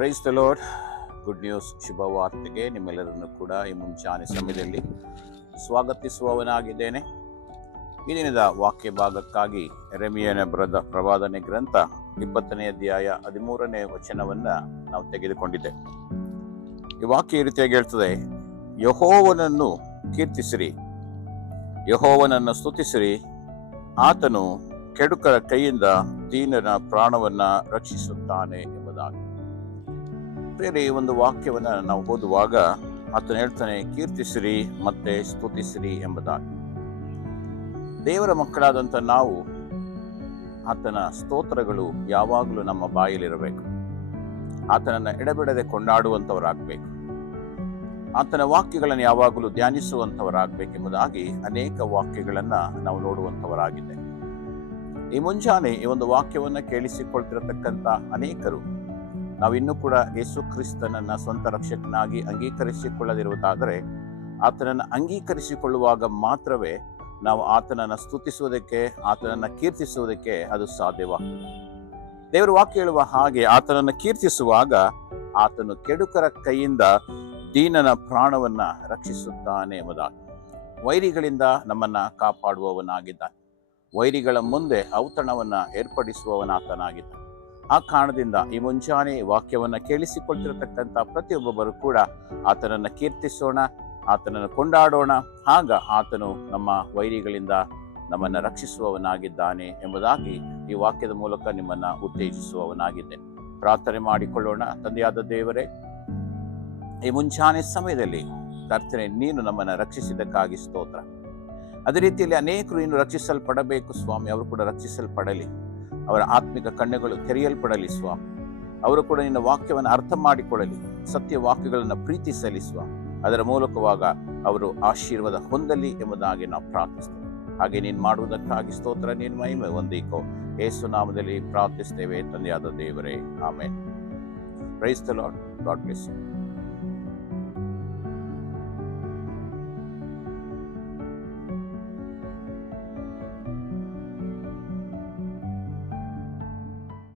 Price the Lord. Good news, ಶುಭವಾರ್ತೆಗೆ ನಿಮ್ಮೆಲ್ಲರನ್ನು ಕೂಡ ಈ ಮುಂಚಾನೆ ಸಮಯದಲ್ಲಿ ಸ್ವಾಗತಿಸುವವನಾಗಿದ್ದೇನೆ. ಈ ದಿನದ ವಾಕ್ಯ ಭಾಗಕ್ಕಾಗಿ ಯೆರೆಮೀಯನ ಬರೆದ ಪ್ರವಾದನೆ ಗ್ರಂಥ 20ನೇ ಅಧ್ಯಾಯ 13ನೇ ವಚನವನ್ನು ನಾವು ತೆಗೆದುಕೊಂಡಿದ್ದೆ. ಈ ವಾಕ್ಯ ಈ ರೀತಿಯಾಗಿ ಹೇಳ್ತದೆ: ಯೆಹೋವನನ್ನು ಕೀರ್ತಿಸಿರಿ, ಯೆಹೋವನನ್ನು ಸ್ತುತಿಸಿರಿ, ಆತನು ಕೆಡುಕರ ಕೈಯಿಂದ ದೀನರ ಪ್ರಾಣವನ್ನ ರಕ್ಷಿಸುತ್ತಾನೆ ಎಂಬುದಾಗಿ. ಬೇರೆ ಈ ಒಂದು ವಾಕ್ಯವನ್ನ ನಾವು ಓದುವಾಗ ಆತನು ಹೇಳ್ತಾನೆ, ಕೀರ್ತಿಸಿರಿ ಮತ್ತೆ ಸ್ತುತಿಸಿರಿ ಎಂಬುದಾಗಿ. ದೇವರ ಮಕ್ಕಳಾದಂಥ ನಾವು ಆತನ ಸ್ತೋತ್ರಗಳು ಯಾವಾಗಲೂ ನಮ್ಮ ಬಾಯಲ್ಲಿರಬೇಕು. ಆತನನ್ನು ಎಡೆಬಿಡದೆ ಕೊಂಡಾಡುವಂಥವರಾಗಬೇಕು. ಆತನ ವಾಕ್ಯಗಳನ್ನು ಯಾವಾಗಲೂ ಧ್ಯಾನಿಸುವಂಥವರಾಗಬೇಕೆಂಬುದಾಗಿ ಅನೇಕ ವಾಕ್ಯಗಳನ್ನು ನಾವು ನೋಡುವಂಥವರಾಗಿದೆ. ಈ ಮುಂಜಾನೆ ಈ ಒಂದು ವಾಕ್ಯವನ್ನು ಕೇಳಿಸಿಕೊಳ್ತಿರತಕ್ಕಂಥ ಅನೇಕರು ನಾವಿನ್ನೂ ಕೂಡ ಯೇಸು ಕ್ರಿಸ್ತನನ್ನ ಸ್ವಂತ ರಕ್ಷಕನಾಗಿ ಅಂಗೀಕರಿಸಿಕೊಳ್ಳದಿರುವುದಾದರೆ, ಆತನನ್ನು ಅಂಗೀಕರಿಸಿಕೊಳ್ಳುವಾಗ ಮಾತ್ರವೇ ನಾವು ಆತನನ್ನು ಸ್ತುತಿಸುವುದಕ್ಕೆ, ಆತನನ್ನು ಕೀರ್ತಿಸುವುದಕ್ಕೆ ಅದು ಸಾಧ್ಯವಾಗ್ತದೆ. ದೇವರ ವಾಕ್ಯ ಹೇಳುವ ಹಾಗೆ ಆತನನ್ನು ಕೀರ್ತಿಸುವಾಗ ಆತನು ಕೆಡುಕರ ಕೈಯಿಂದ ದೀನನ ಪ್ರಾಣವನ್ನ ರಕ್ಷಿಸುತ್ತಾನೆ ಎಂಬುದಾಗಿ. ವೈರಿಗಳಿಂದ ನಮ್ಮನ್ನ ಕಾಪಾಡುವವನಾಗಿದ್ದಾನೆ. ವೈರಿಗಳ ಮುಂದೆ ಔತಣವನ್ನ ಏರ್ಪಡಿಸುವವನಾತನಾಗಿದ್ದಾನೆ. ಆ ಕಾರಣದಿಂದ ಈ ಮುಂಜಾನೆ ವಾಕ್ಯವನ್ನು ಕೇಳಿಸಿಕೊಳ್ತಿರತಕ್ಕಂಥ ಪ್ರತಿಯೊಬ್ಬೊಬ್ಬರು ಕೂಡ ಆತನನ್ನು ಕೀರ್ತಿಸೋಣ, ಆತನನ್ನು ಕೊಂಡಾಡೋಣ. ಆಗ ಆತನು ನಮ್ಮ ವೈರಿಗಳಿಂದ ನಮ್ಮನ್ನು ರಕ್ಷಿಸುವವನಾಗಿದ್ದಾನೆ ಎಂಬುದಾಗಿ ಈ ವಾಕ್ಯದ ಮೂಲಕ ನಿಮ್ಮನ್ನು ಉತ್ತೇಜಿಸುವವನಾಗಿದ್ದೇನೆ. ಪ್ರಾರ್ಥನೆ ಮಾಡಿಕೊಳ್ಳೋಣ. ತಂದೆಯಾದ ದೇವರೇ, ಈ ಮುಂಜಾನೆ ಸಮಯದಲ್ಲಿ ಕರ್ತನೆ, ನೀನು ನಮ್ಮನ್ನು ರಕ್ಷಿಸಿದ್ದಕ್ಕಾಗಿ ಸ್ತೋತ್ರ. ಅದೇ ರೀತಿಯಲ್ಲಿ ಅನೇಕರು ಇನ್ನು ರಕ್ಷಿಸಲ್ಪಡಬೇಕು ಸ್ವಾಮಿ. ಅವರು ಕೂಡ ರಕ್ಷಿಸಲ್ಪಡಲಿ, ಅವರ ಆತ್ಮಿಕ ಕಣ್ಣುಗಳು ತೆರೆಯಲ್ಪಡಲಿ ಸ್ವಾಮಿ. ಅವರು ಕೂಡ ನಿನ್ನ ವಾಕ್ಯವನ್ನು ಅರ್ಥ ಮಾಡಿಕೊಳ್ಳಲಿ, ಸತ್ಯ ವಾಕ್ಯಗಳನ್ನು ಪ್ರೀತಿಸಲಿ ಸ್ವಾಮಿ. ಅದರ ಮೂಲಕವಾಗ ಅವರು ಆಶೀರ್ವಾದ ಹೊಂದಲಿ ಎಂಬುದಾಗಿ ನಾವು ಪ್ರಾರ್ಥಿಸ್ತೇವೆ. ಹಾಗೆ ನೀನು ಮಾಡುವುದಕ್ಕಾಗಿ ಸ್ತೋತ್ರ, ನೀನು ಮಹಿಮೆ ಹೊಂದಿಕೋ. ಯೇಸು ನಾಮದಲ್ಲಿ ಪ್ರಾರ್ಥಿಸ್ತೇವೆ ತಂದೆಯಾದ ದೇವರೇ, amen. Praise the Lord. God bless you.